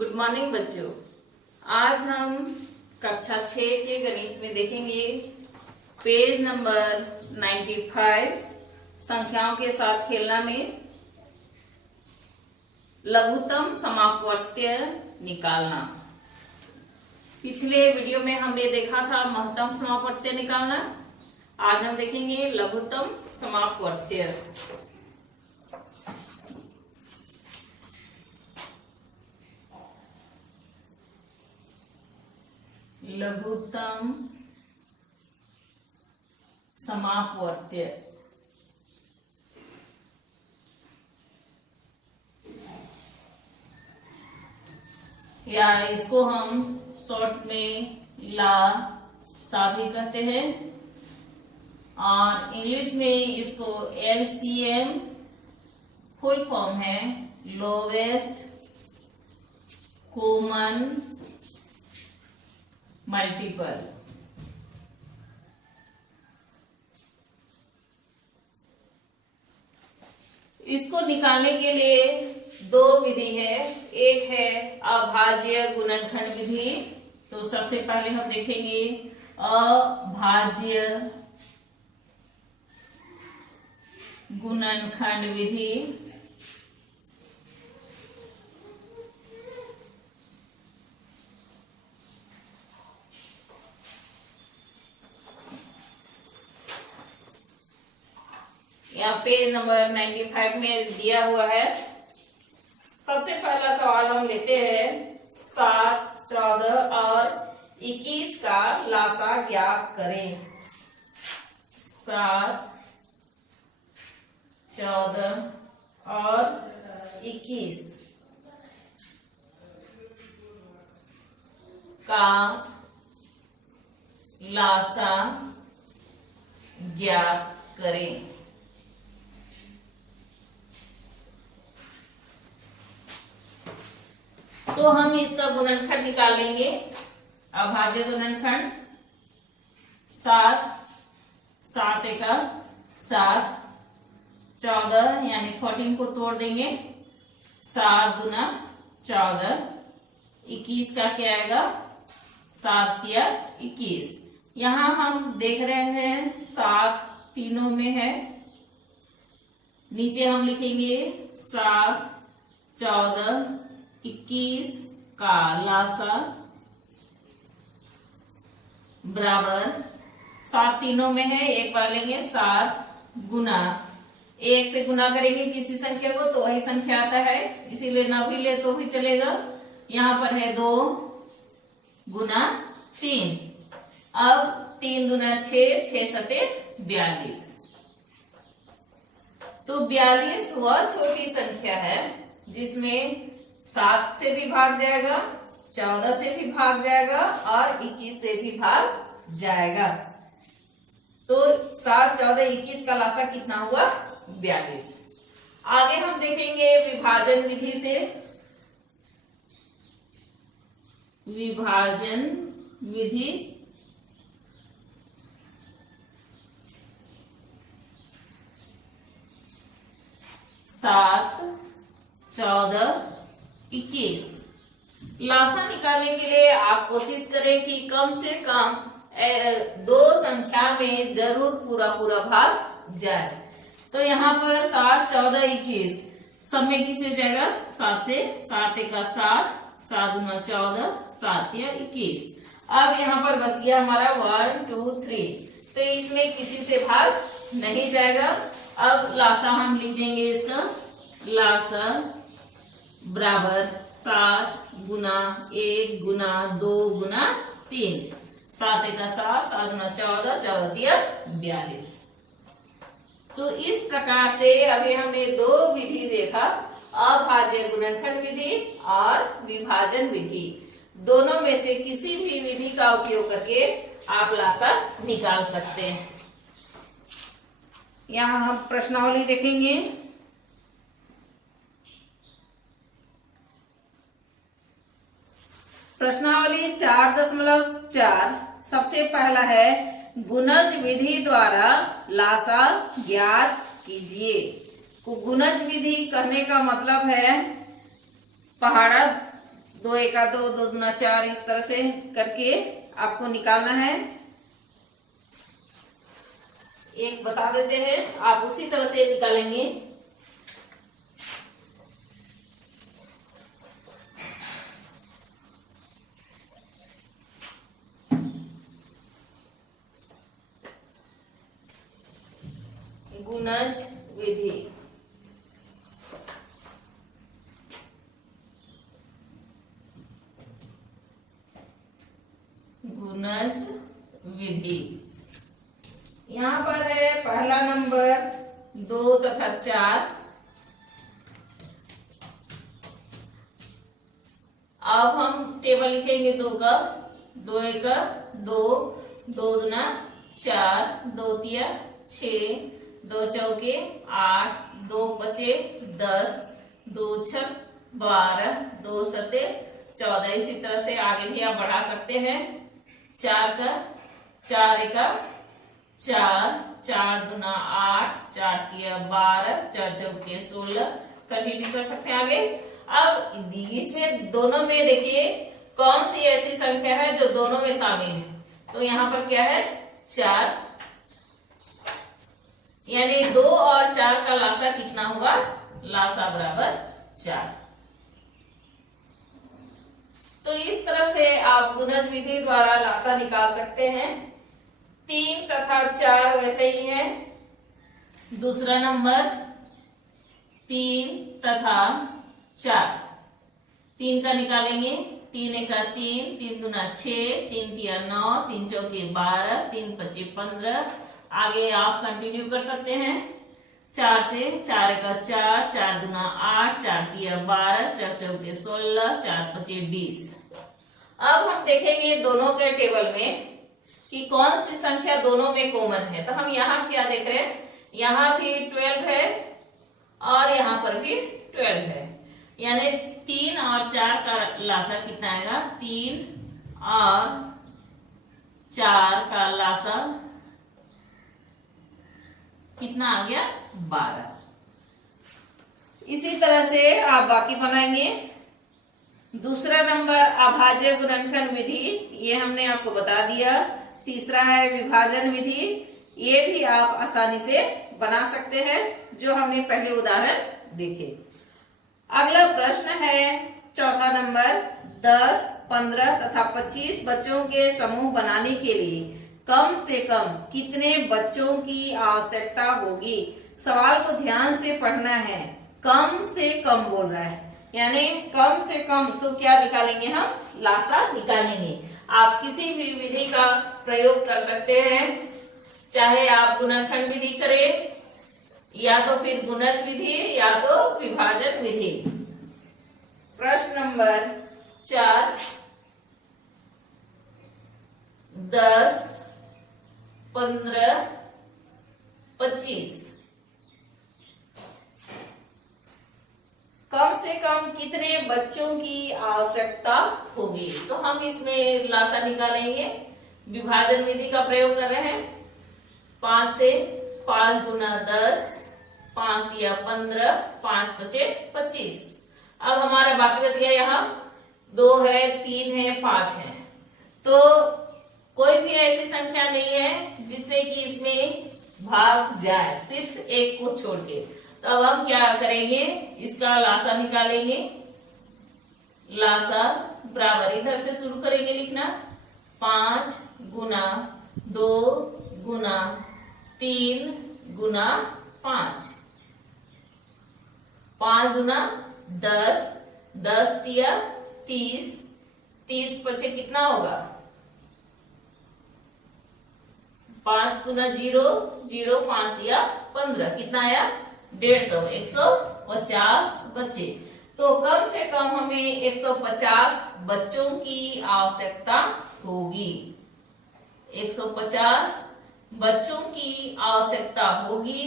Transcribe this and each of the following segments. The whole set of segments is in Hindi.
गुड मॉर्निंग बच्चों। आज हम कक्षा 6 के गणित में देखेंगे पेज नंबर 95 संख्याओं के साथ खेलना में लघुत्तम समापवर्त्य निकालना। पिछले वीडियो में हमने देखा था महत्तम समापवर्त्य निकालना। आज हम देखेंगे लघुत्तम समापवर्त्य। लघुत्तम समापवर्त्य या इसको हम शॉर्ट में ला भी कहते हैं और इंग्लिश में इसको LCM फुल फॉर्म है लोवेस्ट कॉमन मल्टीपल। इसको निकालने के लिए दो विधि है। एक है अभाज्य गुणनखंड विधि। तो सबसे पहले हम देखेंगे अभाज्य गुणनखंड विधि। यहाँ पेज नंबर 95 में दिया हुआ है। सबसे पहला सवाल हम लेते हैं 7, 14 और 21 का लासा ज्ञात करें। 7, 14 और 21 का लासा ज्ञात करें। तो हम इसका गुणनखंड निकाल लेंगे। अभाज्य गुणनखंड 7, 7 एका 7, 14 यानी 14 को तोड़ देंगे। 7 दूना 14, 21 का क्या आएगा 7 या 21। यहाँ हम देख रहे हैं 7 तीनों में है। नीचे हम लिखेंगे 7, 14, 21 का लासा बराबर 7 तीनों में है। एक बार लेंगे 7 गुना 1 से गुना करेंगे किसी संख्या को तो वही संख्या आता है, इसीलिए ना भी ले तो भी चलेगा। यहाँ पर है 2 गुना 3। अब 3 गुना 6, 6 सते 42। तो 42 वह छोटी संख्या है जिसमें 7 से भी भाग जाएगा, 14 से भी भाग जाएगा और 21 से भी भाग जाएगा। तो 7, 14, 21 का लासा कितना हुआ 42। आगे हम देखेंगे विभाजन विधि से। विभाजन विधि सात, 14, 21 लासा निकालने के लिए आप कोशिश करें कि कम से कम दो संख्या में जरूर पूरा पूरा भाग जाए। तो यहाँ पर 7, 14, 21 सब में किसे जाएगा 7 से। 7 एका 7, 7 दूना 14, 7 या 21। अब यहाँ पर बच गया हमारा 1, 2, 3। तो इसमें किसी से भाग नहीं जाएगा। अब लासा हम लिख देंगे इसका लासा बराबर 7 गुना 1 गुना 2 गुना 3। 7 एका 7, 7 गुना 14, 14 दिया 42। तो इस प्रकार से अभी हमने दो विधि देखा, अभाज्य गुणनखंड विधि और विभाजन विधि। दोनों में से किसी भी विधि का उपयोग करके आप लासा निकाल सकते हैं। यहाँ हम प्रश्नावली देखेंगे। प्रश्नावली 4.4 सबसे पहला है गुणज विधि द्वारा लासा ज्ञात कीजिए। गुणज विधि कहने का मतलब है पहाड़ा 2 एका 2, 2 दूना 4, इस तरह से करके आपको निकालना है। एक बता देते हैं, आप उसी तरह से निकालेंगे। गुणज विधि। गुणज विधि यहाँ पर है पहला नंबर 2 तथा 4। अब हम टेबल लिखेंगे 2 का, 2 एका 2, 2 दूना 4, 2 तिया 6, 2 चौके 8, 2 पचे 10, 2 छक 12, 2 सते 14। इसी तरह से आगे भी आप बढ़ा सकते हैं। 4 का 4 एका 4, 4 दूना 8, 4 तिया 12, 4 चौके 16। कंटिन्यू कर सकते हैं आगे। अब इसमें दोनों में देखिए कौन सी ऐसी संख्या है जो दोनों में शामिल है। तो यहाँ पर क्या है 4, यानी 2 और 4 का लासा कितना होगा, लासा बराबर 4। तो इस तरह से आप गुणज विधि द्वारा लासा निकाल सकते हैं। 3 तथा 4 वैसे ही है। दूसरा नंबर 3 तथा 4, 3 का निकालेंगे। 3 एका 3, 3 दूना 6, 3 तिया 9, 3 चौके 12, 3 पचे 15। आगे आप कंटिन्यू कर सकते हैं। 4 से 4 एका 4, 4 दूना 8, 4 तिया 12, 4 चौके 16, 4 पचे 20। अब हम देखेंगे दोनों के टेबल में कि कौन सी संख्या दोनों में कॉमन है। तो हम यहाँ क्या देख रहे हैं, यहाँ भी 12 है और यहाँ पर भी 12 है, यानी 3 और 4 का लासा कितना आएगा, 3 और 4 का लासा कितना आ गया, 12। इसी तरह से आप बाकी बनाएंगे। दूसरा नंबर अभाज्य गुणनखंड विधि, ये हमने आपको बता दिया। तीसरा है विभाजन विधि, ये भी आप आसानी से बना सकते हैं, जो हमने पहले उदाहरण देखे। अगला प्रश्न है चौथा नंबर 10, 15 तथा 25 बच्चों के समूह बनाने के लिए कम से कम कितने बच्चों की आवश्यकता होगी। सवाल को ध्यान से पढ़ना है। कम से कम बोल रहा है, यानी कम से कम तो क्या निकालेंगे, हम लासा निकालेंगे। आप किसी भी विधि का प्रयोग कर सकते हैं, चाहे आप गुणनखंड विधि करें या तो फिर गुणज विधि या तो विभाजन विधि। प्रश्न नंबर 4, 10, 15, 25 कम से कम कितने बच्चों की आवश्यकता होगी। तो हम इसमें लासा निकालेंगे, विभाजन विधि का प्रयोग कर रहे हैं। 5 से 5 दूना 10, 5 दिया 15, 5 पचे 25। अब हमारा बाकी बच गया, यहाँ 2 है, 3 है, 5 है। तो कोई भी ऐसी संख्या नहीं है जिससे कि इसमें भाग जाए, सिर्फ एक को छोड़ के। तो अब हम क्या करेंगे, इसका लासा निकालेंगे। लासा बराबर इधर से शुरू करेंगे लिखना। 5 गुना 2 गुना 3 गुना 5, 5 गुना 10, 10 दिया 30, 30 पचे कितना होगा, 5 गुना 0, 0 5 दिया 15, कितना आया 150, 150 बच्चे। तो कम से कम हमें 150 बच्चों की आवश्यकता होगी। 150 बच्चों की आवश्यकता होगी,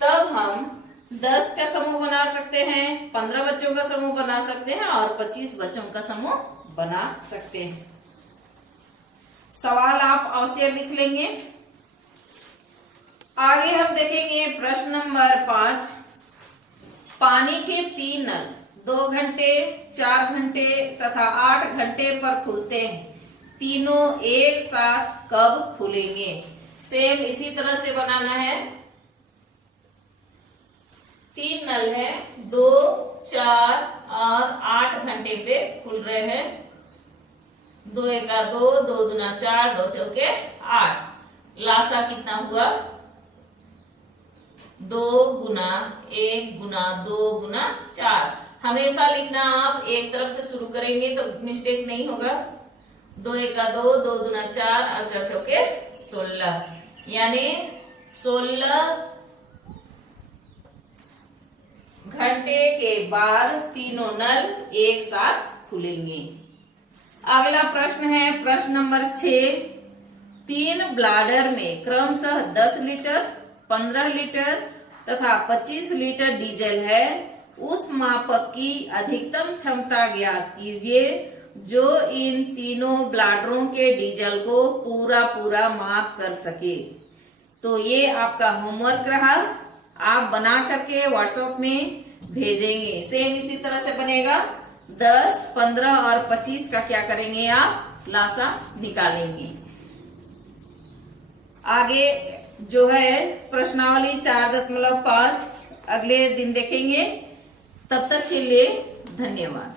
तब हम 10 का समूह बना सकते हैं, 15 बच्चों का समूह बना सकते हैं और 25 बच्चों का समूह बना सकते हैं। सवाल आप अवश्य लिख लेंगे। आगे हम देखेंगे प्रश्न नंबर 5। पानी के 3 नल 2 घंटे, 4 घंटे तथा 8 घंटे पर खुलते हैं। तीनों एक साथ कब खुलेंगे? सेम इसी तरह से बनाना है। 3 नल है, 2, 4 और 8 घंटे पे खुल रहे हैं। 2 एका 2, 2 दूना 4, 2 चौके 8। लासा कितना हुआ? 2 गुना 1 गुना 2 गुना 4। हमेशा लिखना आप एक तरफ से शुरू करेंगे तो मिस्टेक नहीं होगा। 2 एका 2, 2 दूना 4 और 4 चौके 16, यानी 16 घंटे के बाद तीनों नल एक साथ खुलेंगे। अगला प्रश्न है प्रश्न नंबर 6। 3 ब्लाडर में क्रमशः 10 लीटर, 15 लीटर तथा 25 लीटर डीजल है। उस मापक की अधिकतम क्षमता ज्ञात कीजिए जो इन तीनों ब्लाडरों के डीजल को पूरा माप कर सके। तो ये आपका होमवर्क रहा, आप बना करके व्हाट्सएप में भेजेंगे। सेम इसी तरह से बनेगा। 10, 15 और 25 का क्या करेंगे आप? लासा निकालेंगे। आगे जो है प्रश्नावली 4.5 अगले दिन देखेंगे। तब तक के लिए धन्यवाद।